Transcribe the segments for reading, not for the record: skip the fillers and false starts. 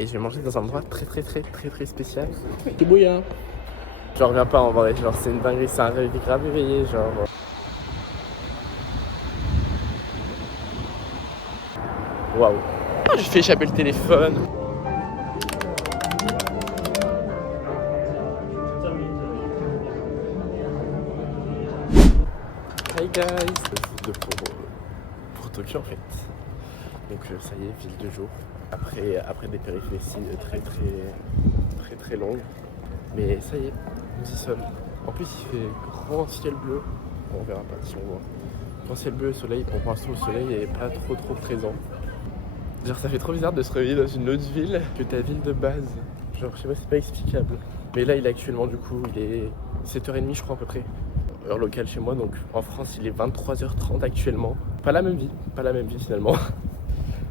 Et je vais manger dans un endroit très spécial. C'est bouillant. J'en reviens pas en vrai, genre c'est une dinguerie, c'est un rêve grave éveillé, genre. Waouh. Ah, j'ai fait échapper le téléphone. Hi guys. Pour Tokyo en fait. Donc ça y est, ville de jour. Après des péripéties très longues. Mais ça y est, nous y sommes. En plus il fait grand ciel bleu. Bon, on verra pas si on voit. Grand ciel bleu, soleil. Bon, pour l'instant le soleil est pas trop présent. Genre ça fait trop bizarre de se réveiller dans une autre ville que ta ville de base. Genre je sais pas, c'est pas explicable. Mais là il est actuellement du coup, il est 7h30 je crois à peu près. Heure locale chez moi, donc en France il est 23h30 actuellement. Pas la même vie finalement.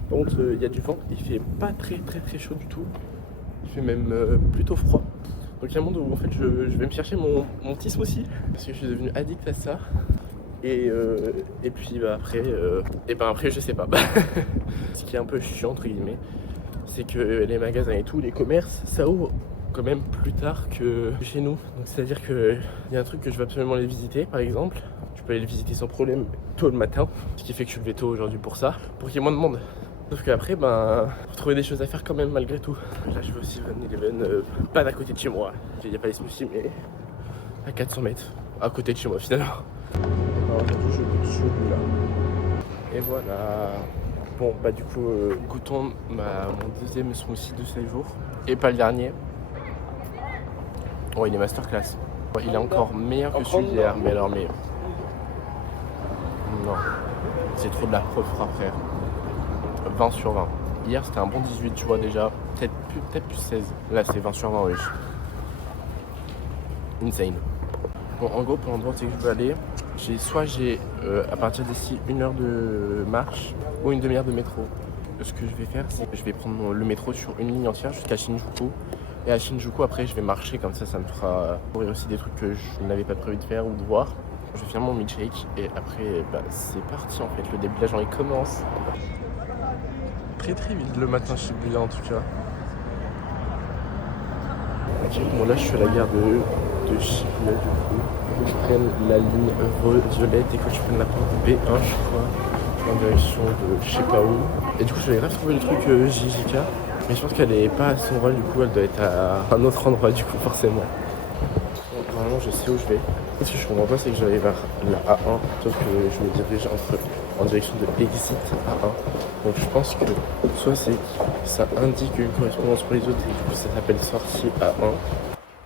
Par contre il y a du vent, il fait pas très chaud du tout. Il fait même plutôt froid. Donc il y a un monde où en fait je vais me chercher mon petit smoothie parce que je suis devenu addict à ça. Et puis après je sais pas. Ce qui est un peu chiant entre guillemets, c'est que les magasins et tout, les commerces, ça ouvre quand même plus tard que chez nous. Donc c'est à dire qu'il y a un truc que je vais absolument aller visiter par exemple. Je peux aller le visiter sans problème tôt le matin, ce qui fait que je suis levé tôt aujourd'hui pour ça, pour qu'il y ait moins de monde. Sauf qu'après, faut trouver des choses à faire quand même malgré tout. Là je vais aussi 7-Eleven, pas d'à côté de chez moi. Il n'y a pas les smoothies mais à 400 mètres, à côté de chez moi finalement. Alors j'ai toujours goût de chaud là. Et voilà. Bon bah du coup goûtons mon deuxième smoothie de ce jour. Et pas le dernier. Oh il est masterclass. Il est encore meilleur que celui d'hier, mais alors meilleur. Non. C'est trop de la propre frère. 20 sur 20. Hier c'était un bon 18 tu vois déjà. Peut-être plus 16. Là c'est 20 sur 20 oui. Insane. Bon en gros pour l'endroit où c'est que je veux aller, j'ai à partir d'ici 1 heure de marche ou une demi-heure de métro. Ce que je vais faire c'est que je vais prendre le métro sur une ligne entière jusqu'à Shinjuku. Et à Shinjuku après je vais marcher comme ça me fera découvrir aussi des trucs que je n'avais pas prévu de faire ou de voir. Je vais faire mon milkshake et après c'est parti en fait, le début de la journée commence. Très vite le matin chez Shibuya en tout cas. Ok bon là je suis à la gare de Shibuya du coup. Je prenne la ligne violette et que je prenne la porte B1 je crois en direction de je sais pas où. Et du coup j'avais grave trouvé le truc JJK. Mais je pense qu'elle est pas à son endroit du coup, elle doit être à un autre endroit du coup forcément. Bon, normalement je sais où je vais. Ce que je comprends pas c'est que je vais aller vers la A1, sauf que je me dirige en direction de Exit A1. Donc je pense que soit ça indique une correspondance pour les autres et du coup ça s'appelle sortie A1.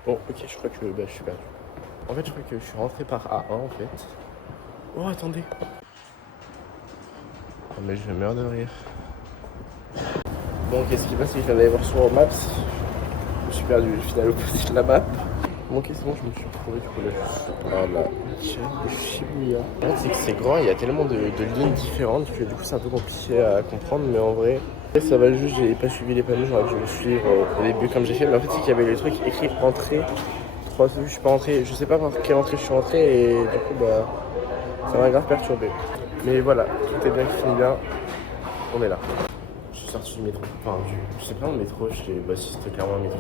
Bon ok je crois que je suis perdu. En fait je crois que je suis rentré par A1 en fait. Oh attendez. Oh mais je meurs de rire. Bon, qu'est-ce qui passe, c'est que je viens d'aller voir sur Maps. Je me suis perdu, au final, au position de la map. Bon, ok, c'est bon, je me suis retrouvé du coup là. Ah la chaîne de Shibuya. En fait, c'est que c'est grand, il y a tellement de lignes différentes que du coup, c'est un peu compliqué à comprendre, mais en vrai, ça va juste, j'ai pas suivi les panneaux, j'aurais dû le suivre au début comme j'ai fait. Mais en fait, c'est qu'il y avait le truc écrit entrée. 3 vues, je suis pas rentré, je sais pas par quelle entrée je suis rentré et du coup, ça m'a grave perturbé. Mais voilà, tout est bien qui finit bien. On est là. Je suis sorti du métro, enfin je sais pas le métro, si c'était clairement un métro.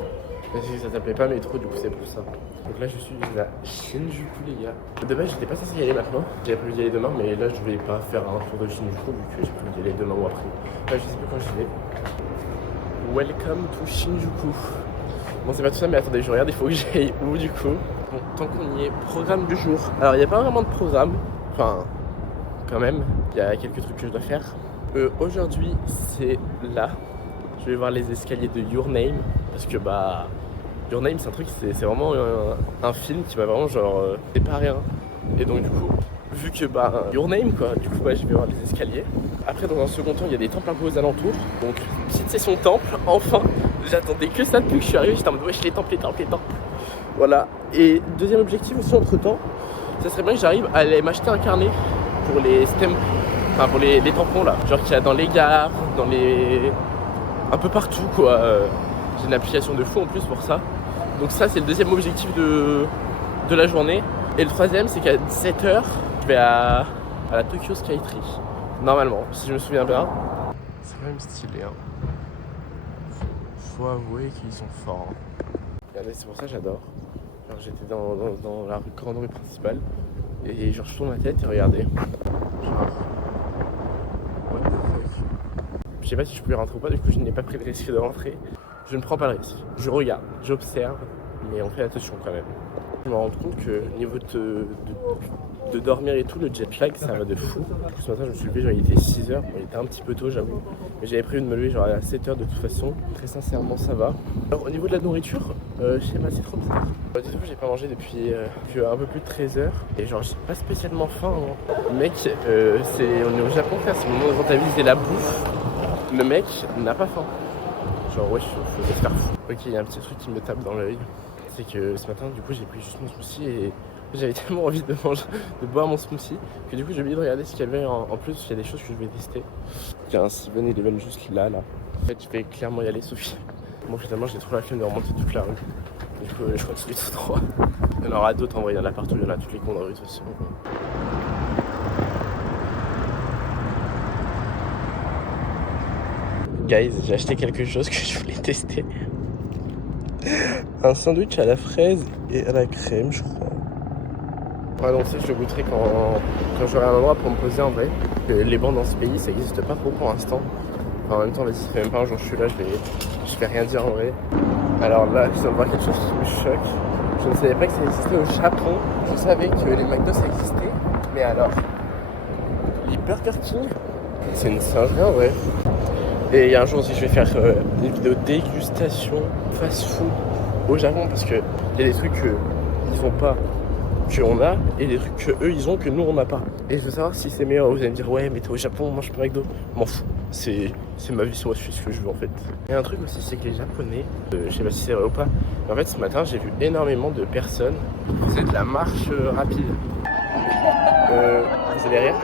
Mais ça s'appelait pas métro du coup c'est pour ça. Donc là je suis à Shinjuku les gars. De base j'étais pas censé y aller maintenant, j'avais prévu d'y aller demain mais là je voulais pas faire un tour de Shinjuku vu que j'ai prévu d'y aller demain ou après. Là je sais plus quand j'y vais. Welcome to Shinjuku. Bon c'est pas tout ça mais attendez je regarde il faut que j'aille où du coup. Bon tant qu'on y est, programme du jour. Alors il n'y a pas vraiment de programme, enfin quand même, il y a quelques trucs que je dois faire. Aujourd'hui c'est là, je vais voir les escaliers de Your Name parce que Your Name c'est un truc, c'est vraiment un film qui m'a vraiment c'est pas rien. Et donc du coup, vu que Your Name quoi, du coup je vais voir les escaliers. Après dans un second temps il y a des temples un peu aux alentours, donc petite session temple, enfin j'attendais que ça depuis que je suis arrivé, j'étais en mode wesh les temples. Voilà, et deuxième objectif aussi entre temps, ça serait bien que j'arrive à aller m'acheter un carnet pour les stems. Enfin pour les tampons là, genre qu'il y a dans les gares, un peu partout quoi. J'ai une application de fou en plus pour ça. Donc ça c'est le deuxième objectif de la journée. Et le troisième c'est qu'à 17h, je vais à la Tokyo Skytree. Normalement, si je me souviens bien. C'est quand même stylé hein. faut avouer qu'ils sont forts. Hein. Regardez, c'est pour ça que j'adore. Alors, j'étais dans la grande rue principale et genre je tourne la tête et regardez. Genre, what the fuck. Je sais pas si je pouvais rentrer ou pas, du coup je n'ai pas pris le risque de rentrer. Je ne prends pas le risque. Je regarde, j'observe, mais on fait attention quand même. Je me rends compte que niveau de dormir et tout, le jet lag ça va de fou. Ce matin je me suis levé, genre il était 6h, bon, il était un petit peu tôt j'avoue. Mais j'avais prévu de me lever genre à 7h de toute façon. Très sincèrement ça va. Alors au niveau de la nourriture, je sais pas, c'est trop bizarre. Du coup j'ai pas mangé depuis un peu plus de 13h. Et genre j'ai pas spécialement faim. Hein. Mec, on est au Japon frère, c'est le moment de rentabiliser la bouffe. Le mec n'a pas faim. Genre ouais, faut se faire fou. Ok, il y a un petit truc qui me tape dans l'œil. C'est que ce matin, du coup, j'ai pris juste mon smoothie et j'avais tellement envie de boire mon smoothie que du coup, j'ai oublié de regarder ce qu'il y avait en plus. Il y a des choses que je vais tester. Il y a un 7-Eleven juste là. En fait, je vais clairement y aller, Sophie. Moi, finalement, j'ai trop la flemme de remonter toute la rue. Du coup, je continue tout droit. Il y en aura d'autres en vrai, il y en a partout, il y en a toutes les coins de rue de toute façon. Guys, j'ai acheté quelque chose que je voulais tester. Un sandwich à la fraise et à la crème, je crois. Ouais, donc ça, je le goûterai quand j'aurai un endroit pour me poser en vrai. Les bancs dans ce pays, ça n'existe pas trop pour l'instant. Enfin, en même temps, vas-y, ça fait même pas un jour que je suis là, je vais rien dire en vrai. Alors là, je viens de voir quelque chose qui me choque. Je ne savais pas que ça existait au Japon. Je savais que les McDo ça existait. Mais alors, les Burger King, c'est une singerie en vrai. Et il y a un jour aussi, je vais faire une vidéo dégustation fast-food au Japon parce que il y a des trucs qu'ils ont pas, qu'on a, et des trucs qu'eux ils ont que nous on n'a pas. Et je veux savoir si c'est meilleur. Vous allez me dire ouais, mais t'es au Japon, on mange pas McDo. M'en fous. C'est ma vie, moi je fais ce que je veux en fait. Il y a un truc aussi, c'est que les Japonais, je sais pas si c'est vrai ou pas, mais en fait ce matin j'ai vu énormément de personnes qui faisaient de la marche rapide. Vous allez rire?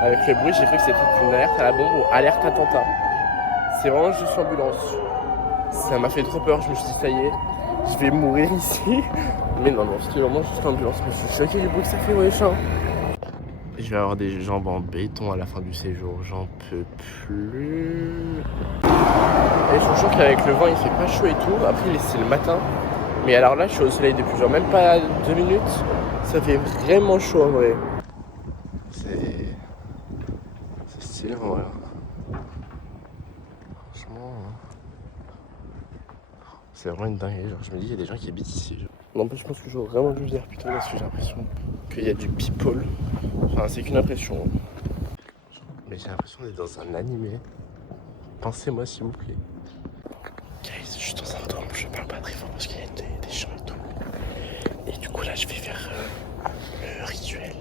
Avec le bruit, j'ai cru que c'était une alerte à la bombe ou alerte attentat. C'est vraiment juste l'ambulance. Ça m'a fait trop peur, je me suis dit ça y est, je vais mourir ici. Mais non, c'était vraiment juste l'ambulance. Mais je suis choqué du bruit que ça fait, ouais, chat. Je vais avoir des jambes en béton à la fin du séjour, j'en peux plus. Et je vous jure qu'avec le vent, il fait pas chaud et tout. Après, c'est le matin. Mais alors là, je suis au soleil depuis genre même pas 2 minutes. Ça fait vraiment chaud en vrai. C'est stylé en vrai. Franchement, c'est vraiment une dinguerie. Genre, je me dis, il y a des gens qui habitent ici. Non, je pense que j'aurais vraiment dû le dire plutôt parce que j'ai l'impression qu'il y a du people. Enfin, c'est qu'une impression. Mais j'ai l'impression d'être dans un animé. Pensez-moi s'il vous plaît. Guys, je suis dans un dôme, je parle pas très fort parce qu'il y a des chants et tout. Et du coup là, je vais faire le rituel.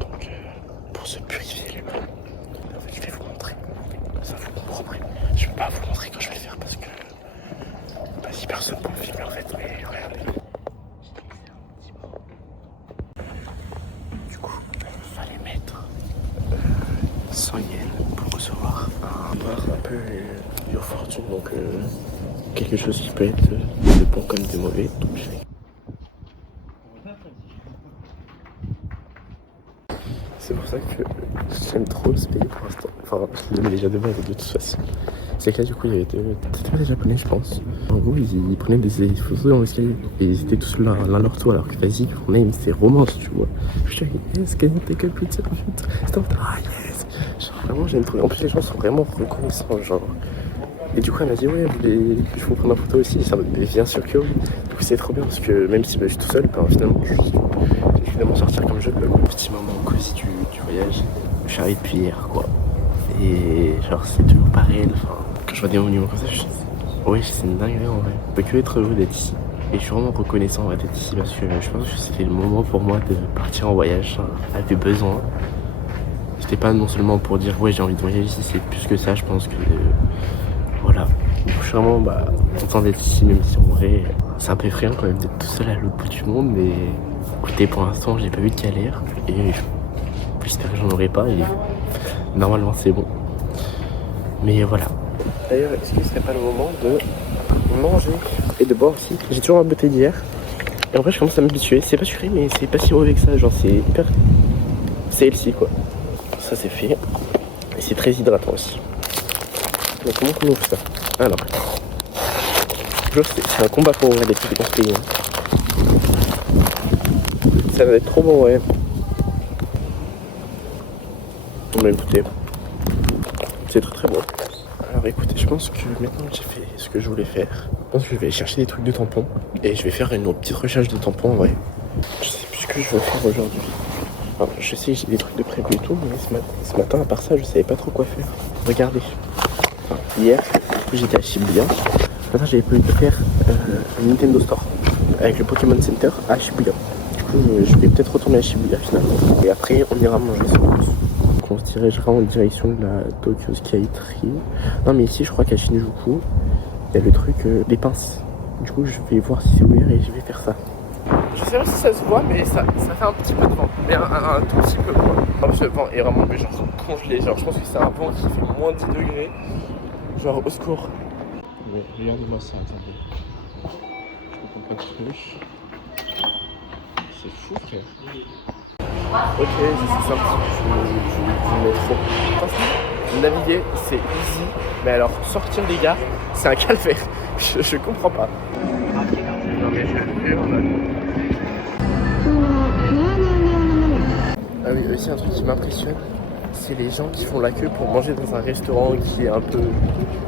Donc, pour se purifier les mains. En fait, je vais vous montrer. Ça vous comprendrez. Je vais pas vous montrer quand je vais le faire parce que si personne peut me filmer en fait, mais regardez. Du coup, il fallait mettre 100 yens pour recevoir un bar un peu Your Fortune, donc quelque chose qui peut être de bon comme de mauvais. Donc je fais. C'est pour ça que j'aime trop ce pays pour l'instant. Enfin, je l'aimais déjà de base de toute façon. C'est que là, du coup, il y avait c'était pas des Japonais, je pense. En gros, ils prenaient des photos dans l'escalier et ils étaient tous l'un leur tour. Alors que vas-y, on aime, c'est romance, tu vois. Je suis like, yes, can you take a picture of it? Stop, ah yes. Genre, vraiment, j'aime trop. En plus, les gens sont vraiment reconnaissants, genre. Et du coup, elle m'a dit, ouais, je vous prendre en photo aussi. Ça me dit, viens sur Kyo. Du coup, c'est trop bien parce que même si je suis tout seul, finalement, j'ai finalement sortir comme je peux. Petit moment cosy du voyage. Je suis arrivé depuis hier, quoi. Et genre, c'est toujours pareil. Enfin, quand je vois des monuments comme ça, je me dis, ouais, c'est une dinguerie en vrai. Je peux que être heureux d'être ici. Et je suis vraiment reconnaissant d'être ici parce que je pense que c'était le moment pour moi de partir en voyage. J'avais besoin. C'était pas non seulement pour dire, ouais, j'ai envie de voyager ici, c'est plus que ça, je pense que. Voilà. Je suis vraiment content d'être ici, même si en vrai, c'est un peu effrayant quand même d'être tout seul à l'autre bout du monde. Mais écoutez, pour l'instant, j'ai pas eu de galère. Et j'espère que j'en aurai pas. Et normalement, c'est bon. Mais voilà. D'ailleurs, est-ce que ce serait pas le moment de manger et de boire aussi? J'ai toujours ma bouteille d'hier. Et en vrai, je commence à m'habituer. C'est pas sucré, mais c'est pas si mauvais que ça. Genre, c'est hyper. C'est healthy, quoi. Ça, c'est fait. Et c'est très hydratant aussi. Mais comment on ouvre ça? Alors, c'est un combat pour ouvrir des trucs dans ce pays. Hein. Ça va être trop bon, ouais. Bon, écoutez, c'est très très bon. Alors écoutez, je pense que maintenant que j'ai fait ce que je voulais faire, je pense que je vais aller chercher des trucs de tampons et je vais faire une petite recherche de tampons en vrai. Je sais plus ce que je vais faire aujourd'hui. Alors, je sais que j'ai des trucs de prévu et tout, mais ce matin, à part ça, je savais pas trop quoi faire. Regardez. Enfin, hier, j'étais à Shibuya. Ce matin, j'avais prévu de faire un Nintendo Store avec le Pokémon Center à Shibuya. Du coup, je vais peut-être retourner à Shibuya finalement. Et après, on ira manger sur place. On se dirigera en direction de la Tokyo Skytree. Non, mais ici, je crois qu'à Shinjuku, il y a le truc des pinces. Du coup, je vais voir si c'est ouvert et je vais faire ça. Je sais pas si ça se voit, mais ça fait un petit peu de vent. Mais un tout petit peu quoi. En plus, le vent est vraiment genre congelé. Genre, je pense que c'est un vent qui fait moins 10 degrés. Genre, au secours. Mais regardez-moi ça, attendez. Je comprends pas de truc. C'est fou, frère. Ok, je suis sorti du métro. Franchement, naviguer, c'est easy. Mais alors, sortir des gares, c'est un calvaire. Je comprends pas. Non mais je jure. Ah oui, aussi un truc qui m'impressionne, c'est les gens qui font la queue pour manger dans un restaurant qui est un peu,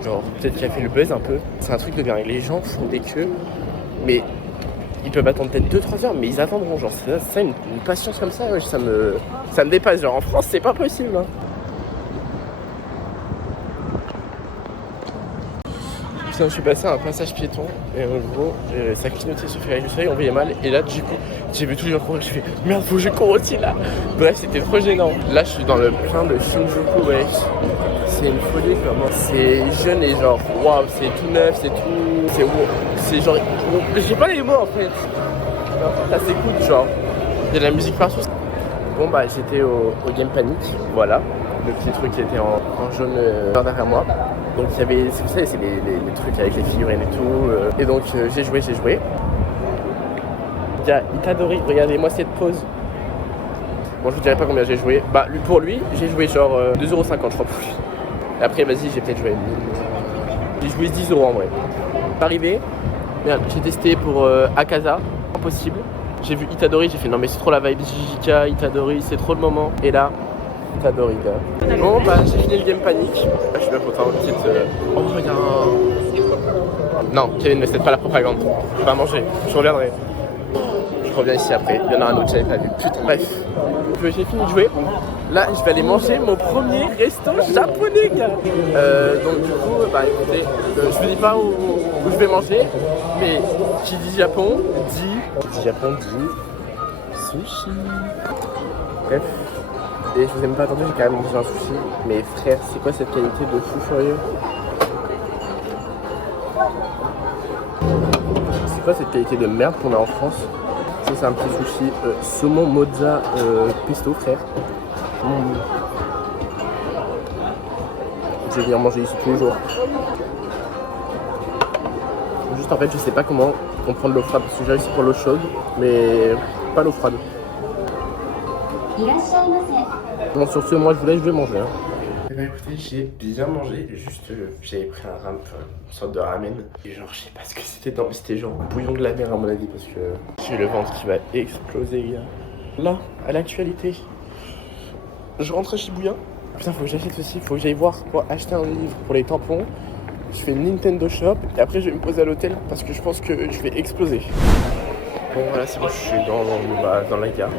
genre, peut-être qui a fait le buzz un peu. C'est un truc de bien. Les gens font des queues, mais ils peuvent attendre peut-être 2-3 heures, mais ils attendront. Genre, ça une patience comme ça, ouais, ça me dépasse. Genre, en France, c'est pas possible. Hein. Putain, je suis passé à un passage piéton et en gros, ça clignotait sur le soleil, on voyait mal. Et là, du coup, j'ai vu tous les gens courir. J'ai fait merde, faut que je cours aussi là. Bref, c'était trop gênant. Là, je suis dans le plein de Shinjuku, ouais. C'est une folie comment c'est jeune et genre waouh, c'est tout neuf, c'est tout. C'est wow. C'est genre. J'ai pas les mots en fait. Mais en fait, là, c'est cool, genre. Il y a de la musique partout. Bon, bah, j'étais au Game Panic, voilà. Le petit truc qui était en jaune derrière moi. Donc il y avait, vous savez, c'est les trucs avec les figurines et tout. Et donc j'ai joué. Il y a Itadori, regardez-moi cette pause. Bon, je vous dirai pas combien j'ai joué. Bah, pour lui, j'ai joué genre 2,50€ je crois pour lui. Et après, vas-y, j'ai peut-être joué 1000. J'ai joué 10€ en vrai. Arrivé, merde, j'ai testé pour Akaza, impossible. J'ai vu Itadori, j'ai fait non mais c'est trop la vibe JJK, Itadori, c'est trop le moment. Et là, Itadori gars. Bon bah j'ai fini le Game Panic. Je suis bien content, petite... Oh il y a un... Non Kevin ne cède pas la propagande. Je vais manger, je reviendrai. Je reviens ici après, il y en a un autre, j'avais pas vu. Putain, bref. J'ai fini de jouer. Là je vais aller manger mon premier resto japonais gars. Donc du coup, bah écoutez, je vous dis pas où je vais manger. Mais qui dit Japon dit sushi. Bref. Et je vous ai même pas attendu, j'ai quand même mangé un sushi. Mais frère, c'est quoi cette qualité de fou furieux? C'est quoi cette qualité de merde qu'on a en France? Ça c'est un petit sushi saumon mozza pesto frère. Je vais venir manger ici tous les jours. Juste en fait je sais pas comment on prend de l'eau froide parce que j'ai réussi pour l'eau chaude mais pas l'eau froide. Bon sur ce moi je vais manger hein. Eh ben écoutez j'ai bien mangé, juste j'avais pris une sorte de ramen. Et genre je sais pas ce que c'était, non mais c'était genre bouillon de la mer à mon avis parce que j'ai le ventre qui va exploser gars. Là, à l'actualité, je rentre à Shibuya. Putain faut que j'achète aussi, faut que j'aille voir pour acheter un livre pour les tampons. Je fais une Nintendo Shop et après je vais me poser à l'hôtel parce que je pense que je vais exploser. Bon voilà c'est bon, je suis dans la gare.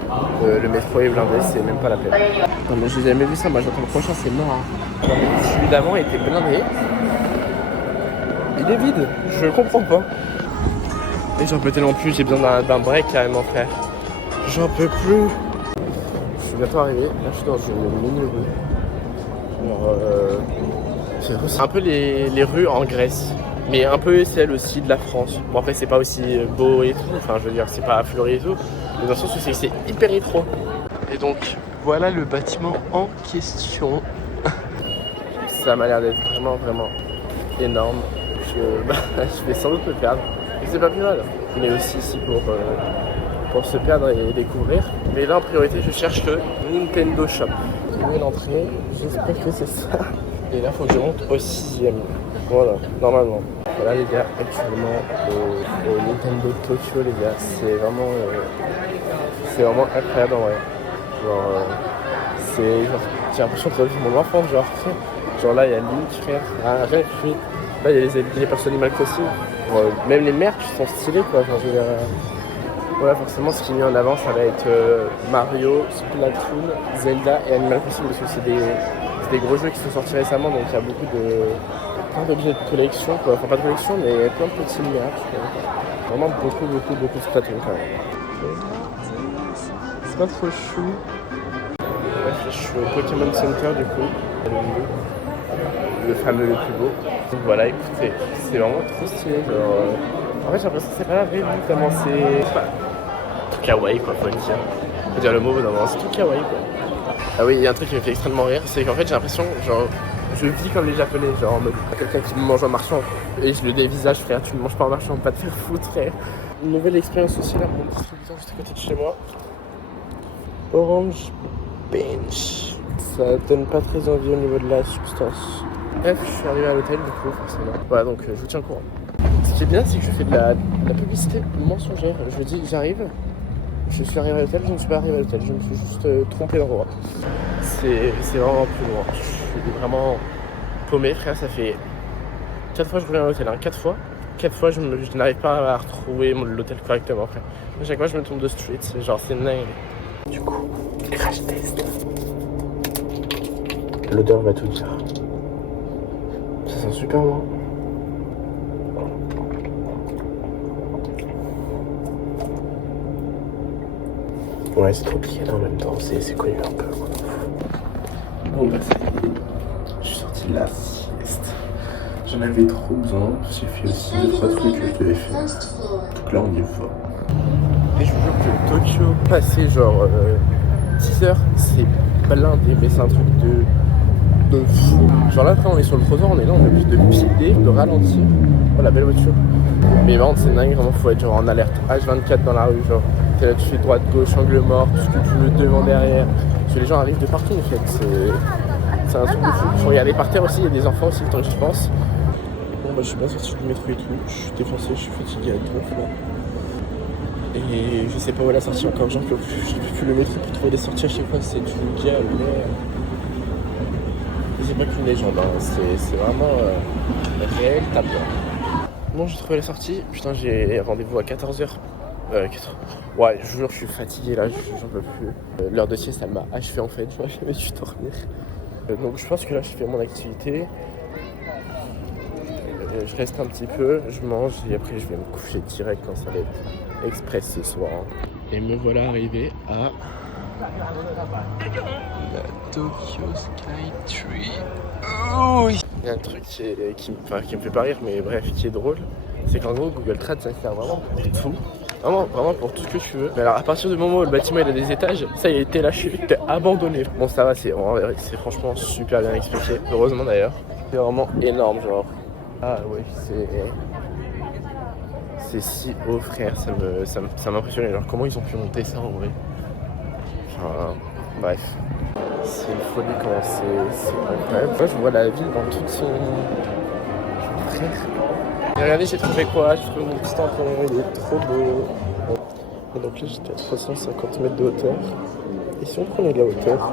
Le métro est blindé, c'est même pas la peine. Non mais j'ai jamais vu ça, moi j'attends le prochain, c'est mort. Hein. Non mais celui d'avant était blindé. Il est vide, je comprends pas. Et j'en peux tellement plus, j'ai besoin d'un break carrément frère. J'en peux plus. Je suis bientôt arrivé, là je suis dans une mini-rue. Genre c'est un peu les rues en Grèce. Mais un peu celle aussi de la France. Bon après c'est pas aussi beau et tout, enfin je veux dire c'est pas fleuri et tout, mais dans le sens où c'est hyper étroit. Et donc voilà le bâtiment en question. Ça m'a l'air d'être vraiment énorme. Je vais sans doute me perdre. Mais c'est pas plus mal. On est aussi ici pour se perdre et découvrir. Mais là en priorité je cherche le Nintendo Shop. Où est l'entrée? J'espère que c'est ça. Et là faut que je monte au 6ème. Voilà, normalement. Voilà les gars, actuellement au Nintendo Tokyo les gars, c'est vraiment incroyable en vrai. Genre, j'ai l'impression de revivre mon enfance, genre, tu sais. Genre là il y a Link, frère, rien que lui. Là il y a les personnes Animal Crossing. Genre, même les merch sont stylés quoi, enfin, je veux dire, voilà, forcément ce qui est mis en avant ça va être Mario, Splatoon, Zelda et Animal Crossing parce que c'est des gros jeux qui sont sortis récemment donc il y a beaucoup plein d'objets de collection quoi. Enfin pas de collection mais plein de petits merch quoi. Vraiment beaucoup de Splatoon quand même. C'est pas trop chou. Bref, je suis au Pokémon Center du coup, le fameux le plus beau. Donc voilà, écoutez, c'est vraiment trop stylé. Genre, en fait, j'ai l'impression que c'est pas la vraie vie, tellement c'est tout kawaii quoi, faut le dire. Faut dire le mot, non, c'est tout kawaii quoi. Ah oui, il y a un truc qui me fait extrêmement rire, c'est qu'en fait, j'ai l'impression, genre, je vis comme les Japonais, genre en mode quelqu'un qui me mange en marchand et je lui dévisage, frère, tu ne manges pas en marchand, pas te faire foutre, frère. Une nouvelle expérience aussi là, mon distributeur juste à côté de chez moi. Orange Bench. Ça donne pas très envie au niveau de la substance. Bref, je suis arrivé à l'hôtel du coup, forcément. Voilà, donc je vous tiens au courant. Ce qui est bien, c'est que je fais de la publicité mensongère. Je dis, j'arrive, je suis arrivé à l'hôtel, je ne suis pas arrivé à l'hôtel, je me suis juste trompé d'endroit. C'est vraiment plus loin. Je suis vraiment paumé, frère. Ça fait 4 fois que je reviens à l'hôtel, 4 fois. 4 fois, je n'arrive pas à retrouver l'hôtel correctement, frère. À chaque fois, je me tombe de street, c'est genre, c'est dingue. Du coup, crash test. L'odeur va tout dire. Ça sent super bon. Ouais, c'est trop plié là en même temps, c'est connu un peu. Bon bah ça y est, je suis sorti de la sieste. J'en avais trop besoin, j'ai fait aussi 2-3 trucs que je devais faire. Donc là on y va. Et je vous jure que Tokyo, passé genre 10 heures, c'est blindé, mais c'est un truc de fou. Genre là après on est sur le trottoir, on est là, on a plus de piler, de ralentir. Oh la belle voiture. Mais vraiment c'est dingue, vraiment faut être genre en alerte H24 dans la rue, genre t'es là, tu fais droite, gauche, angle mort, tout ce que tu veux, devant, derrière. Parce que les gens arrivent de partout en fait, c'est un truc de fou. Faut regarder par terre aussi, il y a des enfants aussi, le temps que j'y pense. Bon bah je suis bien sorti du métro et tout, je suis défoncé, je suis fatigué à donf là. Et je sais pas où est la sortie encore, j'en peux plus, je trouve plus le métro pour trouver des sorties à chaque fois, c'est du galère. C'est pas qu'une légende, hein. C'est vraiment réel tapeur. Bon, j'ai trouvé la sortie. Putain, j'ai rendez-vous à 14h. Ouais, je vous jure, je suis fatigué là, j'en peux plus. L'heure de sieste, elle m'a achevé en fait, j'aurais jamais dû dormir. Donc je pense que là, je fais mon activité. Je reste un petit peu, je mange et après je vais me coucher direct quand ça va être express ce soir. Et me voilà arrivé à la Tokyo Skytree. Oh, il y a un truc qui me fait pas rire, mais bref, qui est drôle. C'est qu'en gros, Google Trad, ça sert vraiment pour tout. Vraiment pour tout ce que tu veux. Mais alors, à partir du moment où le bâtiment il a des étages, ça il a été lâché, il était abandonné. Bon, ça va, c'est franchement super bien expliqué. Heureusement d'ailleurs. C'est vraiment énorme, genre. Ah ouais, c'est si haut, frère. Ça m'impressionnait. Genre, comment ils ont pu monter ça en vrai? Enfin, bref. C'est une folie comment c'est incroyable. Moi, je vois la ville dans toute son frère. Et regardez, j'ai trouvé quoi? J'ai trouvé mon petit tampon, il est trop beau. Et donc là, j'étais à 350 mètres de hauteur. Et si on prenait de la hauteur?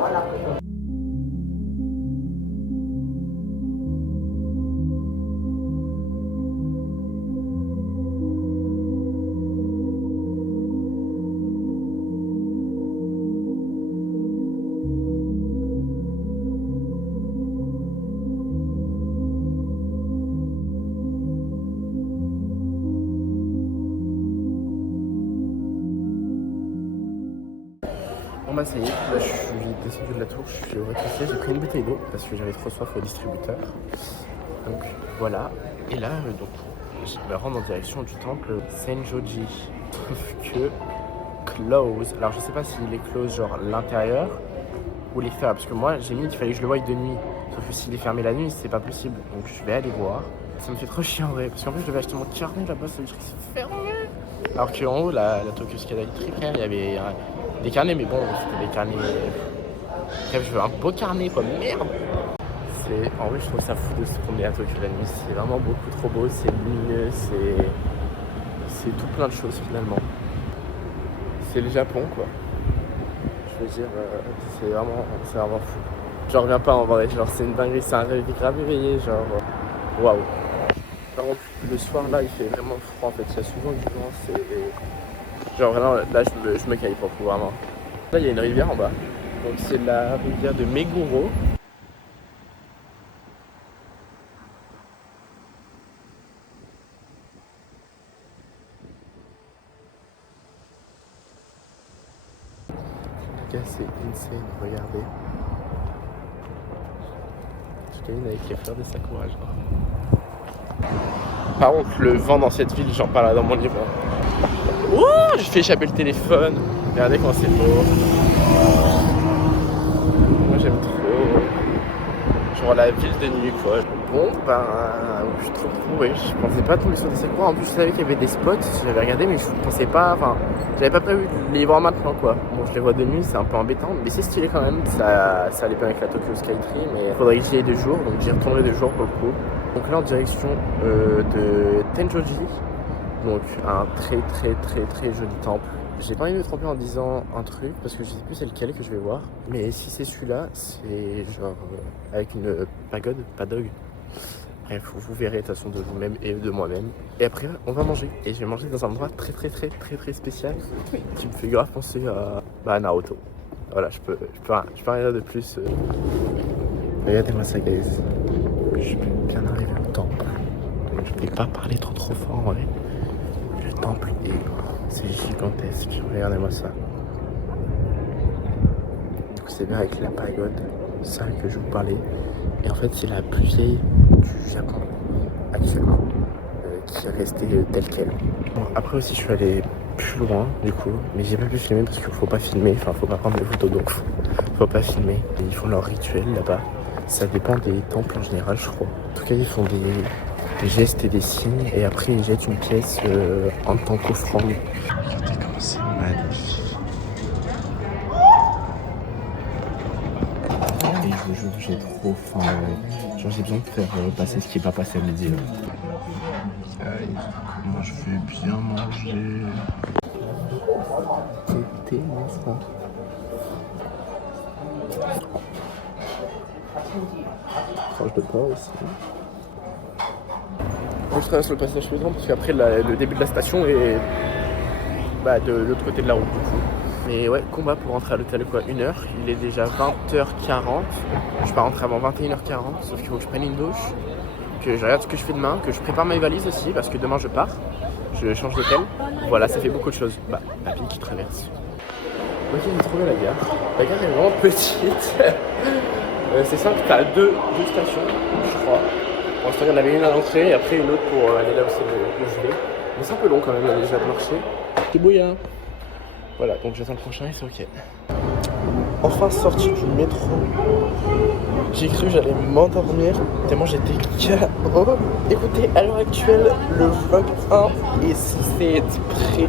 Bon bah ça y est, là je suis descendu de la tour, je suis au rez-de-chaussée, j'ai pris une bouteille d'eau parce que j'avais trop soif au distributeur. Donc voilà, et là donc je me rends en direction du temple Senjoji. Sauf que close, alors je sais pas s'il est close genre l'intérieur ou les fermes, parce que moi j'ai mis qu'il fallait que je le voie de nuit. Sauf que s'il est fermé la nuit c'est pas possible, donc je vais aller voir. Ça me fait trop chier en vrai, parce qu'en plus je devais acheter mon carnet là-bas, ça veut dire que c'est fermé. Alors qu'en haut, la Tokyo Skytree, frère, il y avait des carnets, mais bon, c'était des carnets. Bref, je veux un beau carnet, quoi, merde! En vrai, je trouve ça fou de se promener à Tokyo la nuit. C'est vraiment beaucoup trop beau, c'est lumineux, c'est tout plein de choses finalement. C'est le Japon, quoi. Je veux dire, c'est vraiment fou. J'en reviens pas en vrai, genre c'est une dinguerie, c'est un rêve grave éveillé, genre waouh. Par contre, le soir là, il fait vraiment froid en fait, il y a souvent du vent, c'est... Genre vraiment, là je me caille pour le coup, vraiment. Là, il y a une rivière en bas, donc c'est la rivière de Meguro. Les gars, c'est insane, regardez. Je gagne avec les fleurs de sakura, genre. Par contre, le vent dans cette ville, j'en parle dans mon livre. Oh, j'ai fait échapper le téléphone. Regardez comment c'est beau. Moi, j'aime trop. Genre la ville de nuit, quoi. Bon, ben, je suis trop trouvé. Je pensais pas tomber sur des sakura. En plus, je savais qu'il y avait des spots. J'avais regardé, mais je pensais pas. Enfin, j'avais pas prévu de les voir maintenant, quoi. Bon, je les vois de nuit, c'est un peu embêtant, mais c'est stylé quand même. Ça allait bien avec la Tokyo Skytree, mais il faudrait que j'y aille 2 jours, donc j'y retournerai 2 jours pour le coup. Donc là, en direction de Tenjoji, donc un très joli temple. J'ai pas envie de me tromper en disant un truc parce que je sais plus c'est lequel que je vais voir. Mais si c'est celui-là, c'est genre avec une pagode, padog. Bref, vous verrez de toute façon de vous-même et de moi-même. Et après, on va manger. Et je vais manger dans un endroit très spécial qui me fait grave penser à Naruto. Voilà, je peux rien dire de plus. Regardez-moi ça, guys. Je peux bien arriver au temple. Donc, je ne vais pas parler trop fort en vrai. Le temple c'est gigantesque. Regardez-moi ça. Donc c'est bien avec la pagode, ça que je vous parlais. Et en fait c'est la plus vieille du Japon actuellement, qui est restée telle quelle. Bon, après aussi je suis allé plus loin du coup, mais j'ai pas pu filmer parce qu'il faut pas filmer, enfin faut pas prendre des photos donc faut pas filmer. Et ils font leur rituel là-bas. Ça dépend des temples en général je crois. En tout cas ils font des gestes et des signes et après ils jettent une pièce en tant qu'offrande. Regardez comment c'est magnifique. Et je vous jure, j'ai trop faim. Genre j'ai besoin de faire passer ce qui est pas passé à midi là. Allez, moi je vais bien manger. C'était ça. Tranche de porc aussi. On se traverse le passage suivant parce qu'après le début de la station est de l'autre côté de la route du coup. Mais ouais, combat pour rentrer à l'hôtel quoi, 1h. Il est déjà 20h40. Je peux pas rentrer avant 21h40, sauf qu'il faut que je prenne une douche, que je regarde ce que je fais demain, que je prépare mes valises aussi parce que demain je pars. Je change d'hôtel. Voilà, ça fait beaucoup de choses. La ville qui traverse. Ok, j'ai trouvé la gare. La gare est vraiment petite. C'est simple, t'as deux stations, je crois. Pour l'instant, il y en avait une à l'entrée et après une autre pour aller là où c'est le gelé. Mais c'est un peu long quand même, là, déjà de marcher. C'est bouillant. Voilà, donc j'attends le prochain et c'est ok. Enfin sorti du métro. J'ai cru que j'allais m'endormir tellement j'étais KO. Écoutez, à l'heure actuelle, le vlog 1 est censé être prêt.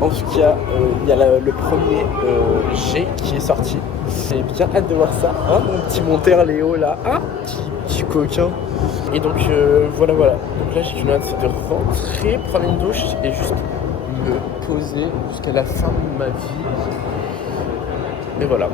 En tout cas, il y a le premier G qui est sorti. J'ai bien hâte de voir ça. Hein, mon petit monteur Léo là. Hein, petit coquin. Et donc voilà. Donc là j'ai qu'une hâte de rentrer, prendre une douche et juste me poser jusqu'à la fin de ma vie. Et voilà.